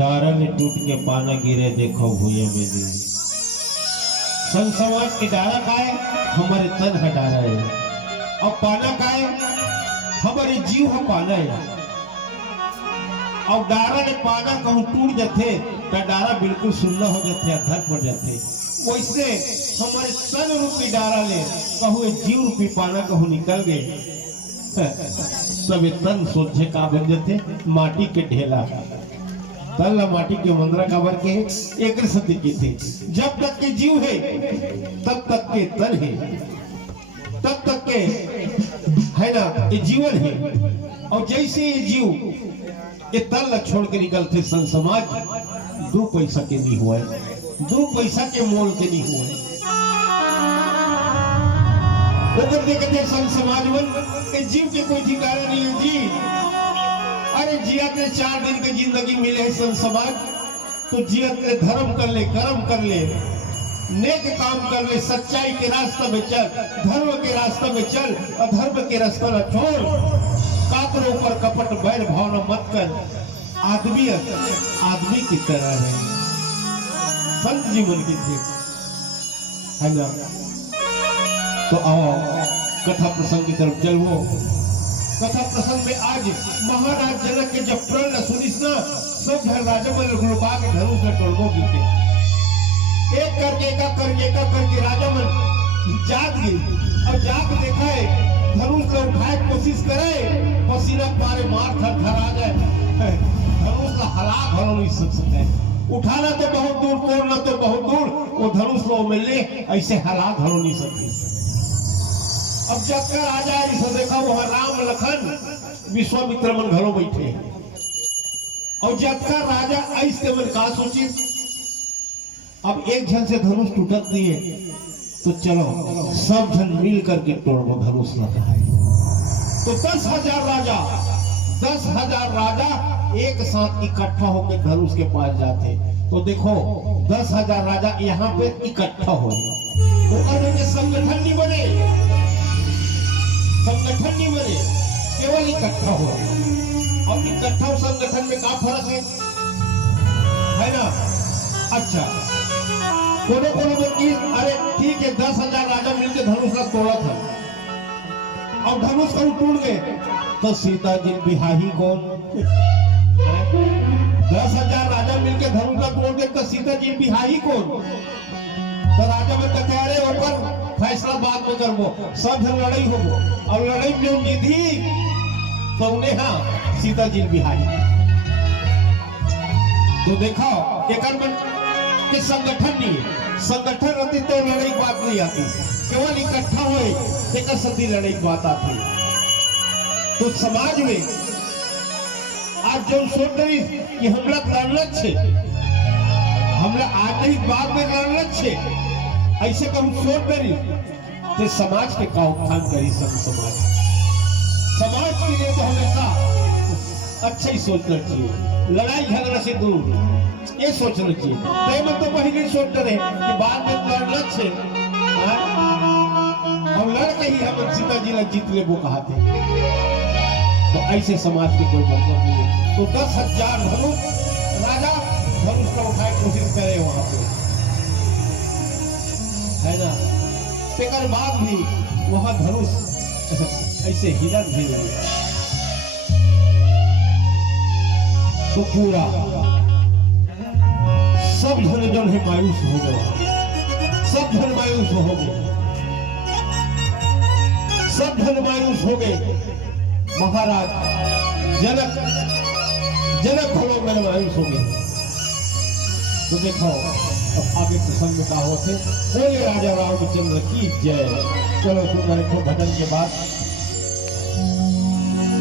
डारा ने टूट के पाना गिरे देखो भूया में दी। संग समाज के डारा का है, हमारे तन है डारा है। अब पाना का है, हमारे जीव है पाना है। अब डारा ने पाना कहूँ टूट जाते तो डारा बिल्कुल सुन्न हो जाते, अधर पड़ जाते। वैसे हमारे तन रूपी डारा ले कहूँ जीव रूपी पाना कहूँ निकल गए, सब तन सोचे का बन जाते माटी के ढेला। तल माटी के मंदरा काबर के एक सत्य की थे। जब तक के जीव है तब तक के तन है, तब तक के है ना ये जीवन है। और जैसे ये जीव ये तल छोड़ के निकलते सन समाज, दो पैसा के नहीं हुआ, दो पैसा के मोल के नहीं हुआ। उधर देखते सन समाज में जीव के कोई ठिकाना नहीं है जी। अरे जियत ने 4 दिन की जिंदगी मिले है सन समाज, तो जियत ने धर्म कर ले, कर्म कर ले, नेक काम कर ले, सच्चाई के रास्ते में चल, धर्म के रास्ते में चल, अधर्म के रास्ते न छोड़। काकरों ऊपर कपट बैर भावना मत कर, आदमी आदमी की तरह है। संत जीवन की थी है ना। तो आओ कथा प्रसंग की तरफ चलो। कथा प्रसंग में आज महाराज जनक के जब प्रण सुनिस ना, सब राजा मन लुका के धनुष में टोलबो गिरते। एक करके राजा मन जाग गई और जाग देखा है धनुष को उठाए कोशिश करे, पसीना पारे मार थर थर आ जाए, धनुष का हलाक हो नहीं सकता है। उठाना तो बहुत दूर, तोड़ना तो बहुत दूर, वो धनुष को मिलने ऐसे हलाक हो नहीं सकते। अब चक्कर आ जाए इसे देखा वहां राम लखन विश्वामित्र मन घरों बैठे, और जक्कर राजा ऐसे मन का सोची अब एक जन से धनुष टूटत नहीं है, तो चलो सब जन मिल करके तोड़ो धनुष लगा है। तो 10,000 राजा एक साथ इकट्ठा होकर धनुष के पास जाते। तो देखो 10,000 राजा यहाँ पे इकट्ठा हो, तो संगठन नहीं बने, संगठन नहीं बने, केवल इकट्ठा हो। और इकट्ठा और संगठन में क्या फर्क है ना। अच्छा कोनो बल्कि अरे ठीक है 10,000 राजा मिलकर धनुष का तोड़ा था, और धनुष का टूट गए, तो सीता जी बिहाही कौन? 10,000 राजा मिलकर धनुष का तोड़ गए, तो सीता जी बिहाही कौन? तो राजा में कह रहे ऊपर फैसला बाद में करबो, सब लड़ाई होबो, और लड़ाई में जीती तो उन्हें हाँ सीता जी बिहारी। तो देखो एक के संगठन नहीं संगठन रहती तो लड़ाई की बात नहीं आती, केवल इकट्ठा हुए एक सदी लड़ाई की बात आती। तो समाज में आज जो सोच रही कि हमला लड़ना छे, हमला आज नहीं बाद में लड़ना छे, ऐसे कम सोच रही तो समाज के का उत्थान करी। समाज के लिए तो हमेशा अच्छा ही सोचना चाहिए, लड़ाई झगड़ा से दूर ये सोचना चाहिए। प्रेम तो पहले सोच रहे कि बाद में लड़ना छे, हम लड़ के ही हम सीता जी ने जीत ले वो कहा थे। तो ऐसे समाज के कोई मतलब नहीं है। तो 10,000 धनुष राजा धनुष का उठाए कोशिश करे वहां पे, है ना। तेकर बाद भी वहां धनुष ऐसे हिरन भी लगे। तो पूरा सब जन है मायूस हो गए, सब जन मायूस हो गए, सब जन मायूस हो गए। महाराज जनक लोग मेरे मायूस हो गए। तो देखो अब आगे प्रसंग में कहा होते बोले राजा रामचंद्र की जय। चलो सुन रहे भजन के बाद